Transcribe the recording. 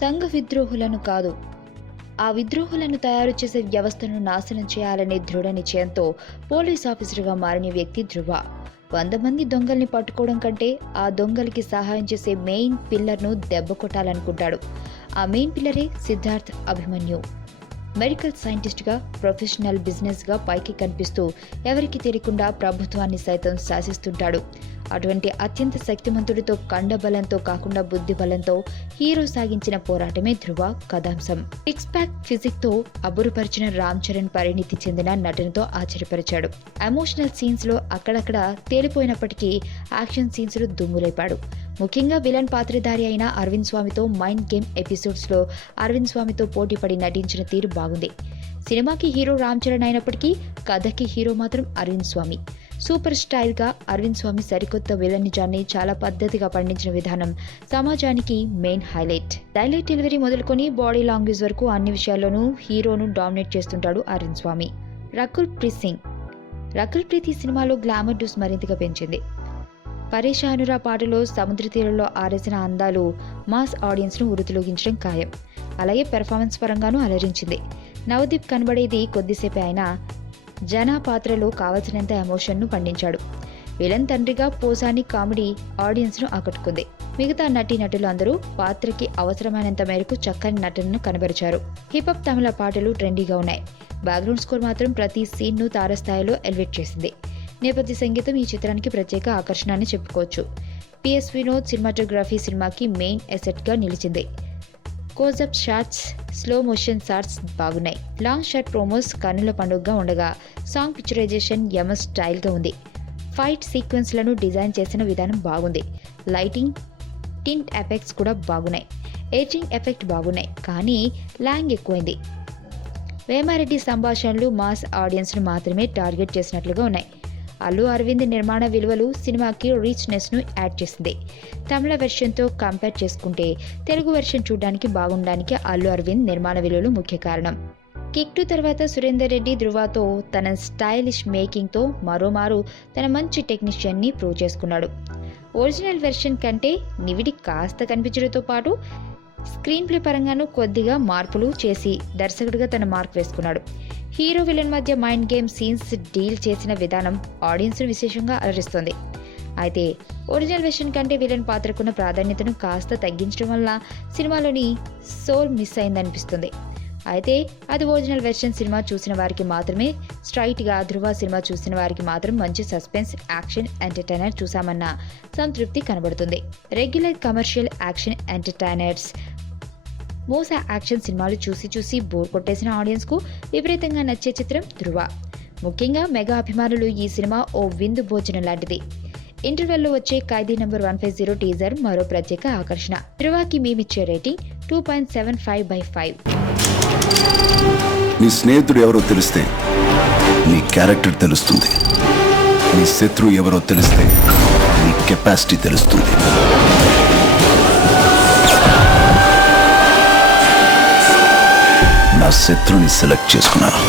సంఘ విద్రోహులను కాదు, ఆ విద్రోహులను తయారు చేసే వ్యవస్థను నాశనం చేయాలనే దృఢ నిశ్చయంతో పోలీస్ ఆఫీసర్గా మారిన వ్యక్తి ధృవ 100 మంది దొంగల్ని పట్టుకోవడం కంటే ఆ దొంగలకి సహాయం చేసే మెయిన్ పిల్లర్ను దెబ్బ కొట్టాలనుకుంటాడు. ఆ మెయిన్ పిల్లరే సిద్ధార్థ్ అభిమన్యు. మెడికల్ సైంటిస్ట్గా, ప్రొఫెషనల్ బిజినెస్గా పైకి కనిపిస్తూ ఎవరికి తెలియకుండా ప్రభుత్వాన్ని సైతం శాసిస్తుంటాడు. అటువంటి అత్యంత శక్తిమంతుడితో కండబలంతో కాకుండా బుద్ధి బలంతో హీరో సాగించిన పోరాటమే ధృవ కథాంశం. సిక్స్ ప్యాక్ ఫిజిక్ తో అబ్బురుపరిచిన రామ్ చరణ్ పరిణితి చెందిన నటనతో ఆశ్చర్యపరిచాడు. ఎమోషనల్ సీన్స్ లో అక్కడక్కడ తేలిపోయినప్పటికీ యాక్షన్ సీన్స్ లో దుమ్ములేపాడు. ముఖ్యంగా విలన్ పాత్రధారి అయిన అరవింద్ స్వామితో మైండ్ గేమ్ ఎపిసోడ్స్ లో అరవింద్ స్వామితో పోటీపడి నటించిన తీరు బాగుంది. సినిమాకి హీరో రామ్ చరణ్ అయినప్పటికీ కథకి హీరో మాత్రం అరవింద్ స్వామి. సూపర్ స్టైల్ గా అరవింద్ స్వామి సరికొత్త విలన్ నిజాన్ని చాలా పద్ధతిగా పండించిన విధానం సమాజానికి మెయిన్ హైలైట్. డైలాగ్ డెలివరీ మొదలుకొని బాడీ లాంగ్వేజ్ వరకు అన్ని విషయాల్లోనూ హీరోను డామినేట్ చేస్తుంటాడు అరవింద్ స్వామి. రకుల్ ప్రీత్ సింగ్. రకుల్ ప్రీత్ ఈ సినిమాలో గ్లామర్ డూస్ మరింతగా పెంచింది. పరేషానురా పాటలో సముద్ర తీరంలో ఆరేసిన అందాలు మాస్ ఆడియన్స్ ను ఉరుతులోగించడం ఖాయం. అలాగే పెర్ఫార్మెన్స్ పరంగానూ అలరించింది. నవదీప్ కనబడేది కొద్దిసేపే అయినా జనా పాత్రలో కావలసినంత ఎమోషన్ను పండించాడు. విలన్ తండ్రిగా పోసాని కామెడీ ఆడియన్స్ ను ఆకట్టుకుంది. మిగతా నటీనటులు అందరూ పాత్రకి అవసరమైనంత మేరకు చక్కని నటనను కనబరిచారు. హిప్-హాప్ తమిళ పాటలు ట్రెండీగా ఉన్నాయి. బ్యాక్గ్రౌండ్ స్కోర్ మాత్రం ప్రతి సీన్ ను తారస్థాయిలో ఎలివేట్ చేసింది. నేపథ్య సంగీతం ఈ చిత్రానికి ప్రత్యేక ఆకర్షణ అని చెప్పుకోవచ్చు. పిఎస్ వినోద్ సినిమాటోగ్రఫీ సినిమాకి మెయిన్ ఎసెట్ గా నిలిచింది. Closeup shots, slow motion shots బాగున్నాయి. లాంగ్ షాట్ ప్రోమోస్ కన్నుల పండుగగా ఉండగా సాంగ్ పిక్చరైజేషన్ యమస్ స్టైల్ గా ఉంది. ఫైట్ సీక్వెన్స్ లను డిజైన్ చేసిన విధానం బాగుంది. లైటింగ్, టింట్ ఎఫెక్ట్స్ కూడా బాగున్నాయి. ఏజింగ్ ఎఫెక్ట్ బాగున్నాయి, కానీ లాంగ్ ఎక్కువైంది. వేమారెడ్డి సంభాషణలు మాస్ ఆడియన్స్ ను మాత్రమే టార్గెట్ చేసినట్లుగా ఉన్నాయి. అల్లు అరవింద్ నిర్మాణ విలువలు సినిమాకి రీచ్నెస్ ను యాడ్ చేసింది. తమిళ వెర్షన్ తో కంపేర్ చేసుకుంటే తెలుగు వెర్షన్ చూడడానికి బాగుండడానికి అల్లు అరవింద్ నిర్మాణ విలువలు ముఖ్య కారణం. కిక్ 2 తర్వాత సురేందర్ రెడ్డి ధృవతో తన స్టైలిష్ మేకింగ్ తో మరోమారు తన మంచి టెక్నీషియన్ ని ప్రూవ్ చేసుకున్నాడు. ఒరిజినల్ వెర్షన్ కంటే నివిడి కాస్త కనిపించడంతో పాటు స్క్రీన్ ప్లే పరంగానూ కొద్దిగా మార్పులు చేసి దర్శకుడిగా తన మార్క్ వేసుకున్నాడు. హీరో విలన్ మధ్య మైండ్ గేమ్ సీన్స్ డీల్ చేసిన విధానం ఆడియన్స్ ను విశేషంగా అలరిస్తోంది. అయితే ఒరిజినల్ వెర్షన్ కంటే విలన్ పాత్రకున్న ప్రాధాన్యతను కాస్త తగ్గించడం వల్ల సినిమాలోని సోల్ మిస్ అయిందనిపిస్తుంది. అయితే అది ఒరిజినల్ వెర్షన్ సినిమా చూసిన వారికి మాత్రమే. స్ట్రైట్ గా ధృవ సినిమా చూసిన వారికి మాత్రం మంచి సస్పెన్స్ యాక్షన్ ఎంటర్టైనర్ చూసామన్న సంతృప్తి కనబడుతుంది. రెగ్యులర్ కమర్షియల్ యాక్షన్ ఎంటర్టైనర్స్, మోస యాక్షన్ సినిమాలు చూసి బోర్ కొట్టేసిన ఆడియన్స్ కు విపరీతంగా నచ్చే చిత్రం ధృవ. ముఖ్యంగా మెగా అభిమానులు ఈ సినిమా ఓ విందు భోజనం లాంటిది. ఇంటర్వెల్లో వచ్చే ఖైదీ నంబర్ 150 టీజర్ మరో ప్రత్యేక ఆకర్షణ. ధృవకి మేమిచ్చే రేటింగ్ 2.75/5. నీ స్నేహితుడు ఎవరో తెలిస్తే నీ క్యారెక్టర్ తెలుస్తుంది. నీ శత్రువు ఎవరో తెలిస్తే నీ కెపాసిటీ తెలుస్తుంది. నా శత్రుని సెలెక్ట్ చేసుకున్నాను.